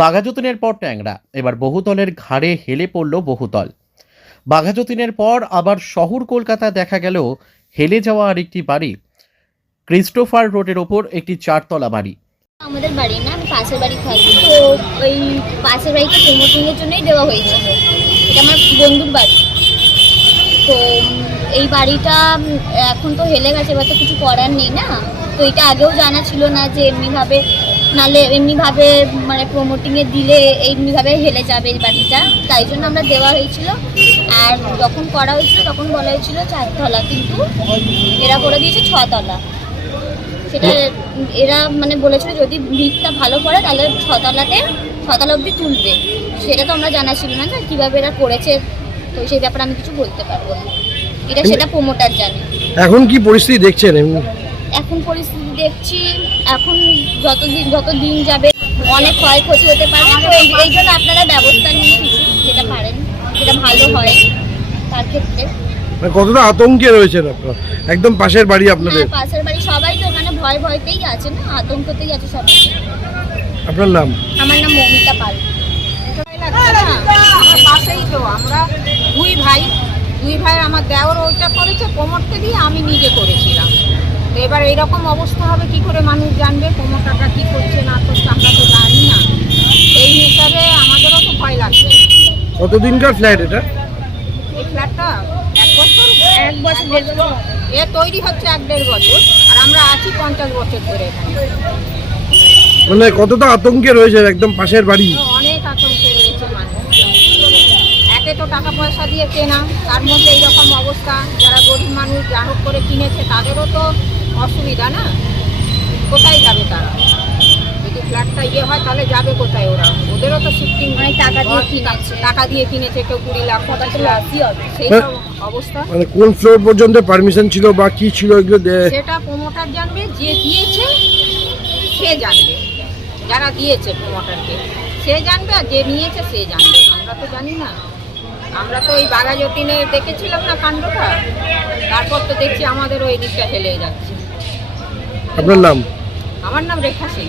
বাঘাযতীনের পর ট্যাংরা, এবার বহুতলের ঘাড়ে হেলে পড়ল বহুতল। বাঘাযতীনের পর আবার শহর কলকাতা দেখা গেল, হেলে যাওয়া আরেকটি বাড়ি, ক্রিস্টোফার রোডের ওপর একটি চারতলা বাড়ি। আমাদের বাড়ি না আমি পাশের বাড়ি থাকি তো ওই পাশের বাড়িতে প্রমোটিং এর জন্যই দেওয়া হয়েছিল। এটা আমার বন্ধুর বাড়ি। তো এই বাড়িটা এখন তো হেলে গেছে, এবার তো কিছু করার নেই না? তো এটা আগেও জানা ছিল না যে এমনিভাবে নালে এমনিভাবে মানে প্রমোটিংয়ে দিলে এমনিভাবে হেলে যাবে এই বাড়িটা। তাই জন্য আমরা দেওয়া হয়েছিল। আর যখন করা হয়েছিল তখন বলা হয়েছিল চারতলা কিন্তু এরা করে দিয়েছে ছতলা সেটা এরা মানে বলেছিল যদি ভিড়টা ভালো করে তাহলে ছতলাতে ছতলা অবধি তুলবে। সেটা তো আমরা জানা ছিল না যে কীভাবে এরা করেছে। তো সেই ব্যাপারে আমি কিছু বলতে পারব না। এটা সেটা প্রমোটার জানে। এখন কি পরিস্থিতি দেখছেন এখন পরিস্থিতি দেখছি এখন যত দিন যত দিন যাবে অনেক ক্ষয়ক্ষতি হতে পারে। তো এই এই জন্য আপনারা ব্যবস্থা নিন কিছু যেটা পারেন যেটা ভালো হয় তার ক্ষেত্রে। মানে কতটা আতঙ্কে রয়েছেন আপনারা? একদম পাশের বাড়ি আপনাদের? হ্যাঁ পাশের বাড়ি সবাই তো ওখানে ভয় ভয়তেই আছে না? আতঙ্কতেই আছে সবাই। আপনার নাম? আমার নাম মৌমিতা পাল। আমার পাশেই তো আমরা দুই ভাই। দুই ভাইয়ের আমার দেওর ওইটা করেছে কোমরতে দিয়ে আমি নিজে করেছিলাম। এবার এইরকম অবস্থা হবে কি করে মানুষ জানবে কোমরটাটা কি করছে না করছে আমরা তো জানি না। এই হিসাবে আমাদেরও তো ভয় লাগছে। কতদিনকার ফ্ল্যাট এটা? এই ফ্ল্যাটটা এক বছর এক বছর এ তৈরি হচ্ছে এক দেড় বছর আর আমরা আছি পঞ্চাশ বছর ধরে এখানে। মানে কতটা আতঙ্কে রয়েছে একদম পাশের বাড়ি? অনেক আতঙ্কে রয়েছে মানুষ। একে তো টাকা পয়সা দিয়ে কেনা তার মধ্যে এইরকম অবস্থা। যারা গরিব মানুষ যা হোক করে কিনেছে তাদেরও তো অসুবিধা না? কোথায় যাবে তারা? যদি ফ্ল্যাটটা ইয়ে হয় তাহলে যাবে কোথায় ওরা? ওদেরও তো শিফটিং অনেক টাকা দিয়ে কিনেছে। টাকা দিয়ে কিনেছে কেউ কুড়ি লাখ পঁচিশ লাখ। সেই সব অবস্থা। মানে কোন ফ্লোর পর্যন্ত পারমিশন ছিল বা কি ছিল এগুলো সেটা প্রমোটার জানবে যে দিয়েছে সে জানবে। যারা দিয়েছে প্রমোটারকে সে জানবে আর যে নিয়েছে সে জানবে। আমরা তো জানি না। আমরা তো ওই বাঘাযতীনে দেখেছিলাম না কাণ্ডটা। তারপর তো দেখছি আমাদের ওই দিকটা হেলে যাচ্ছে। আপনার নাম? আমার নাম রেখা সিং